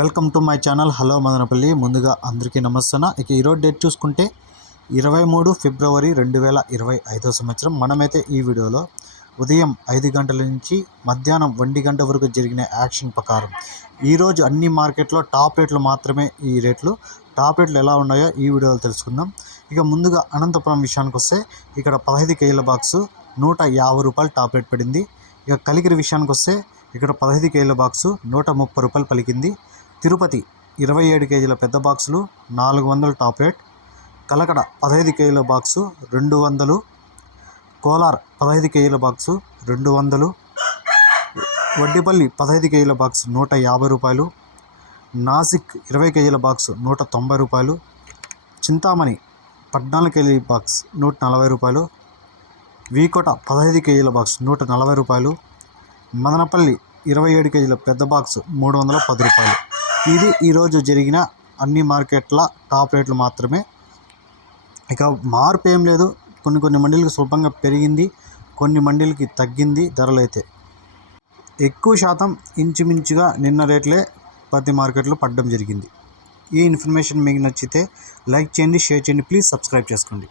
Welcome to my channel. Hello Madanapalle. ముందుగా అందరికీ నమస్తే ఇక ఈరోజు డేట్ చూసుకుంటే ఇరవై మూడు ఫిబ్రవరి రెండు వేల ఇరవై ఐదో సంవత్సరం. మనమైతే ఈ వీడియోలో ఉదయం ఐదు గంటల నుంచి మధ్యాహ్నం ఒంటి గంట వరకు జరిగిన యాక్షన్ ప్రకారం ఈరోజు అన్ని మార్కెట్లో టాప్ రేట్లు మాత్రమే ఈ రేట్లు. టాప్ రేట్లు ఎలా ఉన్నాయో ఈ వీడియోలో తెలుసుకుందాం. ఇక ముందుగా అనంతపురం విషయానికి వస్తే ఇక్కడ పదహైదు కేజీల బాక్సు నూట యాభై రూపాయలు టాప్ రేట్ పడింది. ఇక కలిగిరి విషయానికి వస్తే ఇక్కడ పదహైదు కేజీల బాక్సు నూట ముప్పై రూపాయలు పలికింది. తిరుపతి ఇరవై ఏడు కేజీల పెద్ద బాక్సులు నాలుగు వందలు టాప్ రేట్. కలకడ పదహైదు కేజీల బాక్సు రెండు వందలు. కోలార్ పదహైదు కేజీల బాక్సు రెండు వందలు. వడ్డిపల్లి పదహైదు కేజీల బాక్స్ నూట యాభై రూపాయలు. నాసిక్ ఇరవై కేజీల బాక్స్ నూట తొంభై రూపాయలు. చింతామణి పద్నాలుగు కేజీ బాక్స్ నూట నలభై రూపాయలు. వీకోట పదహైదు కేజీల బాక్స్ నూట నలభై రూపాయలు. మదనపల్లి ఇరవై ఏడు కేజీల పెద్ద బాక్స్ మూడు వందల పది రూపాయలు. ఇది ఈరోజు జరిగిన అన్ని మార్కెట్ల టాప్ రేట్లు మాత్రమే. ఇక మార్పు ఏం లేదు. కొన్ని కొన్ని మండీలకు స్వల్పంగా పెరిగింది. కొన్ని మండీలకి తగ్గింది ధరలు అయితే ఎక్కువ శాతం ఇంచుమించుగా నిన్న రేట్లే ప్రతి మార్కెట్లో పడడం జరిగింది. ఈ ఇన్ఫర్మేషన్ మీకు నచ్చితే లైక్ చేయండి షేర్ చేయండి ప్లీజ్ సబ్స్క్రైబ్ చేసుకోండి.